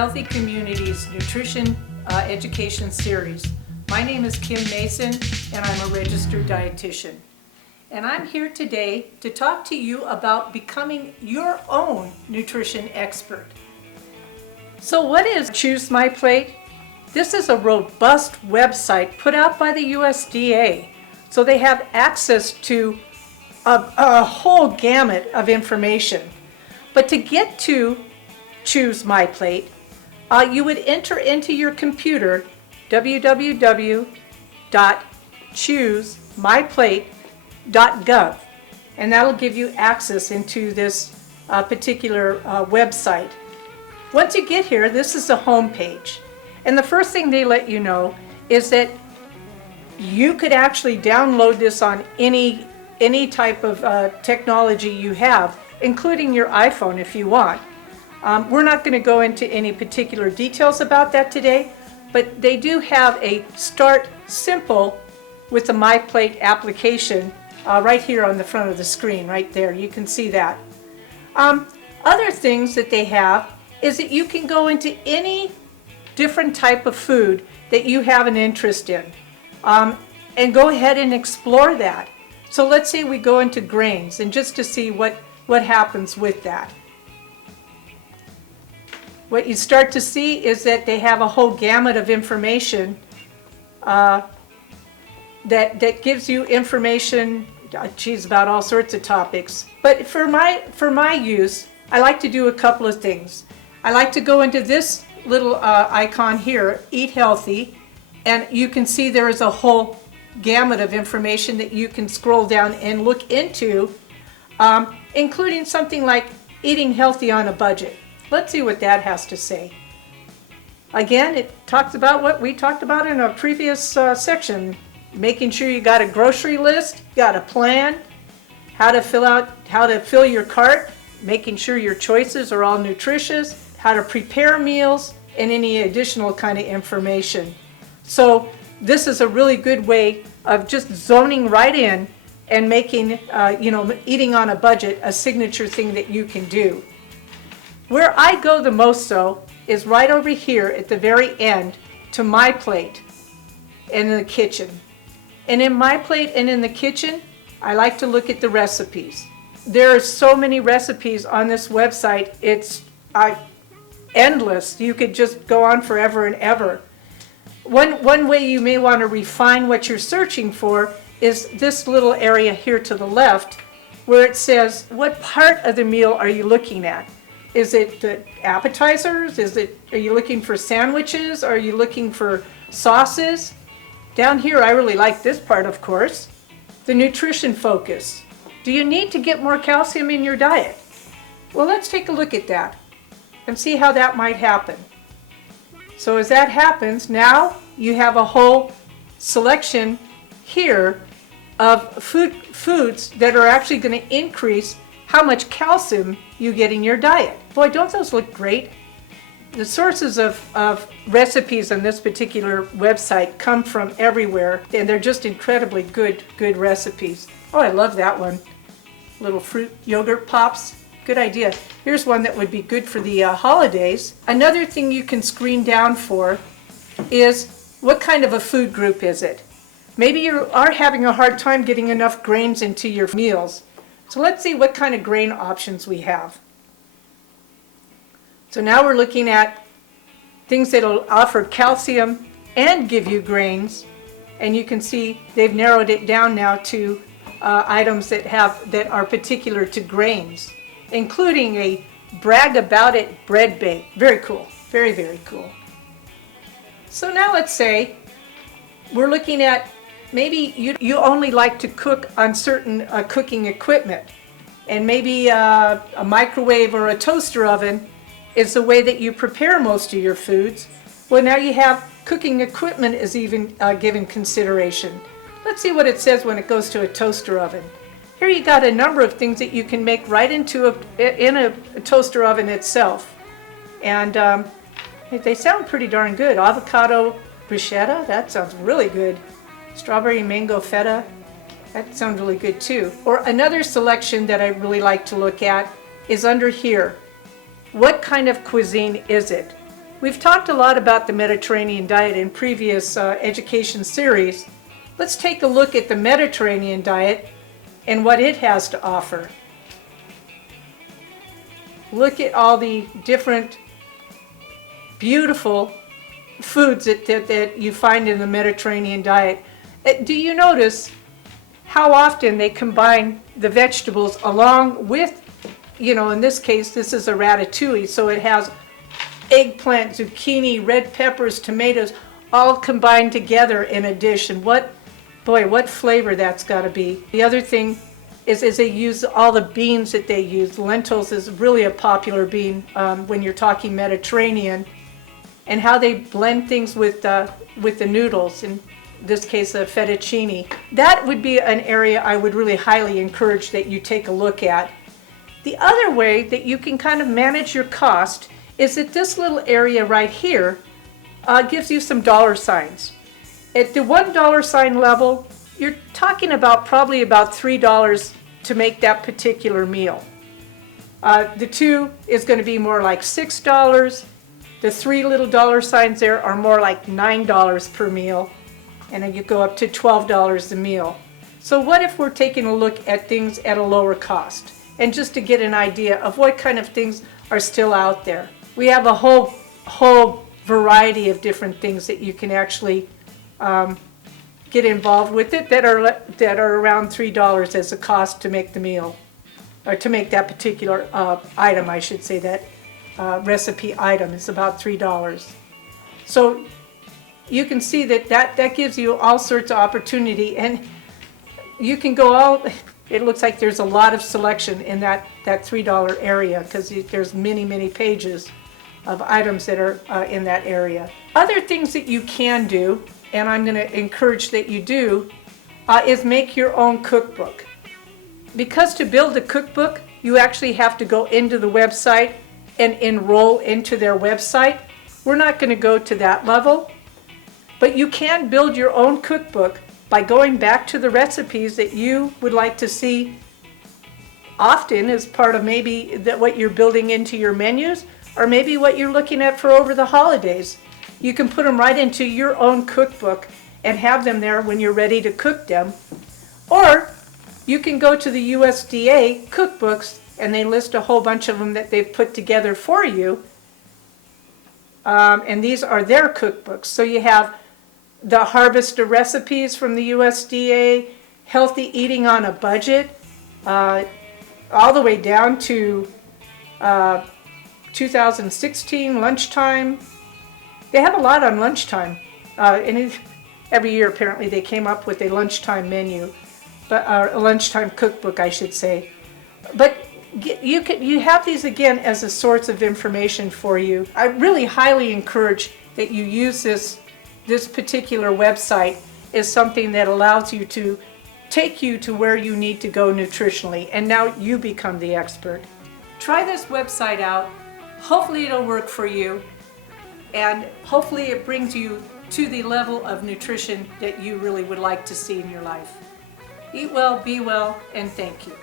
Healthy Communities Nutrition Education Series. My name is Kim Mason and I'm a registered dietitian. And I'm here today to talk to you about becoming your own nutrition expert. So what is Choose MyPlate? This is a robust website put out by the USDA. So they have access to a whole gamut of information. But to get to Choose MyPlate, you would enter into your computer www.choosemyplate.gov, and that'll give you access into this particular website. Once you get here, this is the home page, and the first thing they let you know is that you could actually download this on any type of technology you have, including your iPhone if you want. We're not going to go into any particular details about that today, but they do have a Start Simple with the MyPlate application right here on the front of the screen, right there. You can see that. Other things that they have is that you can go into any different type of food that you have an interest in and go ahead and explore that. So let's say we go into grains, and just to see what happens with that. What you start to see is that they have a whole gamut of information that gives you information, about all sorts of topics. But for my use, I like to do a couple of things. I like to go into this little icon here, Eat Healthy, and you can see there is a whole gamut of information that you can scroll down and look into, including something like eating healthy on a budget. Let's see what that has to say. Again, it talks about what we talked about in a previous section, making sure you got a grocery list, got a plan, how to fill your cart, making sure your choices are all nutritious, how to prepare meals, and any additional kind of information. So this is a really good way of just zoning right in and making, eating on a budget a signature thing that you can do. Where I go the most, though, is right over here at the very end to MyPlate and in the kitchen. And in MyPlate and in the kitchen, I like to look at the recipes. There are so many recipes on this website, it's endless. You could just go on forever and ever. One way you may want to refine what you're searching for is this little area here to the left, where it says, what part of the meal are you looking at? Is it the appetizers? Are you looking for sandwiches? Are you looking for sauces? Down here, I really like this part, of course. The nutrition focus. Do you need to get more calcium in your diet? Well, let's take a look at that and see how that might happen. So as that happens, now you have a whole selection here of foods that are actually going to increase how much calcium you get in your diet. Boy, don't those look great? The sources of recipes on this particular website come from everywhere, and they're just incredibly good recipes. Oh, I love that one. Little fruit yogurt pops. Good idea. Here's one that would be good for the holidays. Another thing you can screen down for is what kind of a food group is it? Maybe you are having a hard time getting enough grains into your meals. So let's see what kind of grain options we have. So now we're looking at things that will offer calcium and give you grains, and you can see they've narrowed it down now to items that are particular to grains, including a Brag About It bread bake. Very cool. Very, very cool. So now let's say we're looking at maybe you only like to cook on certain cooking equipment, and maybe a microwave or a toaster oven is the way that you prepare most of your foods. Well, now you have cooking equipment is even given consideration. Let's see what it says when it goes to a toaster oven. Here you got a number of things that you can make right into a toaster oven itself, and they sound pretty darn good. Avocado bruschetta, that sounds really good. Strawberry mango feta, that sounds really good too. Or another selection that I really like to look at is under here. What kind of cuisine is it? We've talked a lot about the Mediterranean diet in previous education series. Let's take a look at the Mediterranean diet and what it has to offer. Look at all the different beautiful foods that you find in the Mediterranean diet. Do you notice how often they combine the vegetables along with, in this case, this is a ratatouille, so it has eggplant, zucchini, red peppers, tomatoes, all combined together in a dish. And what flavor that's got to be. The other thing is they use all the beans that they use. Lentils is really a popular bean when you're talking Mediterranean, and how they blend things with the noodles, in this case a fettuccine. That would be an area I would really highly encourage that you take a look at. The other way that you can kind of manage your cost is that this little area right here gives you some dollar signs. At the $1 sign level, you're talking about probably about $3 to make that particular meal. The 2 is going to be more like $6. The 3 little dollar signs there are more like $9 per meal, and then you go up to $12 a meal. So what if we're taking a look at things at a lower cost, and just to get an idea of what kind of things are still out there? We have a whole variety of different things that you can actually get involved with it that are around $3 as a cost to make the meal, or to make that particular item, I should say. That recipe item is about $3. So you can see that gives you all sorts of opportunity, and you can go it looks like there's a lot of selection in that $3 area, because there's many pages of items that are in that area. Other things that you can do, and I'm going to encourage that you do, is make your own cookbook. Because to build a cookbook, you actually have to go into the website and enroll into their website. We're not going to go to that level, but you can build your own cookbook by going back to the recipes that you would like to see often as part of maybe what you're building into your menus, or maybe what you're looking at for over the holidays. You can put them right into your own cookbook and have them there when you're ready to cook them. Or you can go to the USDA cookbooks, and they list a whole bunch of them that they've put together for you. And these are their cookbooks. So you have the Harvest of Recipes from the USDA, Healthy Eating on a Budget, all the way down to 2016 Lunchtime. They have a lot on lunchtime, and every year apparently they came up with a lunchtime menu, but a lunchtime cookbook, I should say. But you have these again as a source of information for you. I really highly encourage that you use this particular website as something that allows you to take you to where you need to go nutritionally, and now you become the expert. Try this website out. Hopefully it'll work for you, and hopefully it brings you to the level of nutrition that you really would like to see in your life. Eat well, be well, and thank you.